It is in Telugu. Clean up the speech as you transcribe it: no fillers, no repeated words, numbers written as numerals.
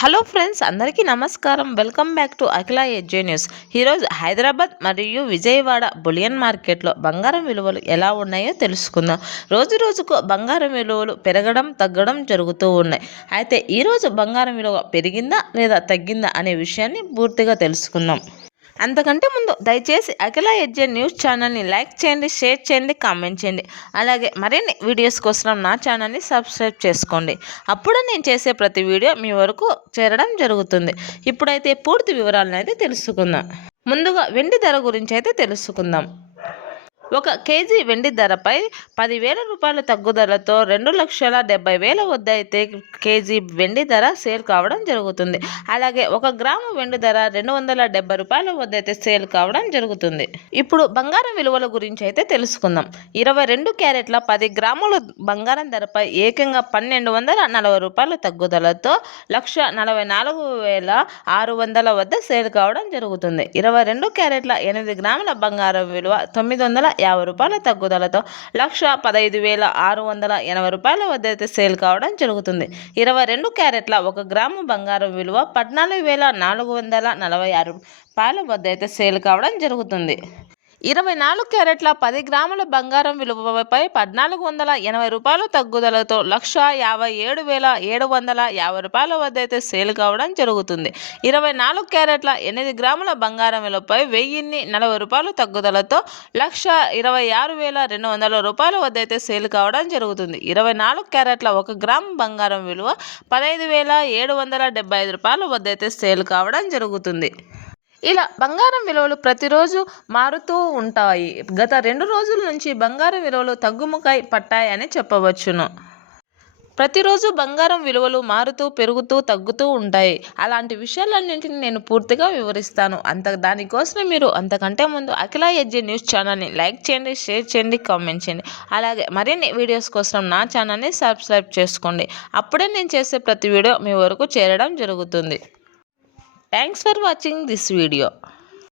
హలో ఫ్రెండ్స్, అందరికీ నమస్కారం. వెల్కమ్ బ్యాక్ టు అఖిల ఎడ్జే న్యూస్. ఈరోజు హైదరాబాద్ మరియు విజయవాడ బులియన్ మార్కెట్లో బంగారం విలువలు ఎలా ఉన్నాయో తెలుసుకుందాం. రోజు రోజుకు బంగారం విలువలు పెరగడం తగ్గడం జరుగుతూ ఉన్నాయి. అయితే ఈరోజు బంగారం విలువ పెరిగిందా లేదా తగ్గిందా అనే విషయాన్ని పూర్తిగా తెలుసుకుందాం. అంతకంటే ముందు దయచేసి అఖిల ఎడ్జే న్యూస్ ఛానల్ని లైక్ చేయండి, షేర్ చేయండి, కామెంట్ చేయండి. అలాగే మరిన్ని వీడియోస్ కోసం నా ఛానల్ని సబ్స్క్రైబ్ చేసుకోండి. అప్పుడు నేను చేసే ప్రతి వీడియో మీ వరకు చేరడం జరుగుతుంది. ఇప్పుడైతే పూర్తి వివరాలను అయితే తెలుసుకుందాం. ముందుగా వెండి ధర గురించి అయితే తెలుసుకుందాం. ఒక కేజీ వెండి ధరపై 10,000 రూపాయల తగ్గుదలతో 2,70,000 వద్ద అయితే కేజీ వెండి ధర సేల్ కావడం జరుగుతుంది. అలాగే 1 గ్రాము వెండి ధర 270 రూపాయల వద్ద అయితే సేల్ కావడం జరుగుతుంది. ఇప్పుడు బంగారం విలువల గురించి అయితే తెలుసుకుందాం. 22 క్యారెట్ల 10 గ్రాముల బంగారం ధరపై ఏకంగా 1,240 రూపాయల తగ్గుదలతో 1,44,600 వద్ద సేల్ కావడం జరుగుతుంది. 22 క్యారెట్ల 8 గ్రాముల బంగారం విలువ 950 రూపాయల తగ్గుదలతో 1,15,680 రూపాయల వద్ద అయితే సేల్ కావడం జరుగుతుంది. 22 క్యారెట్ల 1 గ్రాము బంగారం విలువ 14,446 రూపాయల వద్ద అయితే సేల్ కావడం జరుగుతుంది. 24 క్యారెట్ల 10 గ్రాముల బంగారం విలువపై 1,480 రూపాయల తగ్గుదలతో 1,57,750 రూపాయల వద్ద అయితే సేల్ కావడం జరుగుతుంది. 24 క్యారెట్ల 8 గ్రాముల బంగారం విలువపై 1,040 రూపాయల తగ్గుదలతో 1,26,200 రూపాయల వద్ద అయితే సేల్ కావడం జరుగుతుంది. 24 క్యారెట్ల 1 గ్రాము బంగారం విలువ 15,775 రూపాయల వద్ద అయితే సేల్ కావడం జరుగుతుంది. ఇలా బంగారం విలువలు ప్రతిరోజు మారుతూ ఉంటాయి. గత 2 రోజుల నుంచి బంగారం విలువలు తగ్గుముఖం పట్టాయని చెప్పవచ్చును. ప్రతిరోజు బంగారం విలువలు మారుతూ పెరుగుతూ తగ్గుతూ ఉంటాయి. అలాంటి విషయాలన్నింటినీ నేను పూర్తిగా వివరిస్తాను. దానికోసమే మీరు అంతకంటే ముందు అఖిల ఎడ్జే న్యూస్ ఛానల్ని లైక్ చేయండి, షేర్ చేయండి, కామెంట్ చేయండి. అలాగే మరిన్ని వీడియోస్ కోసం నా ఛానల్ని సబ్స్క్రైబ్ చేసుకోండి. అప్పుడే నేను చేసే ప్రతి వీడియో మీ వరకు చేరడం జరుగుతుంది. Thanks for watching this video.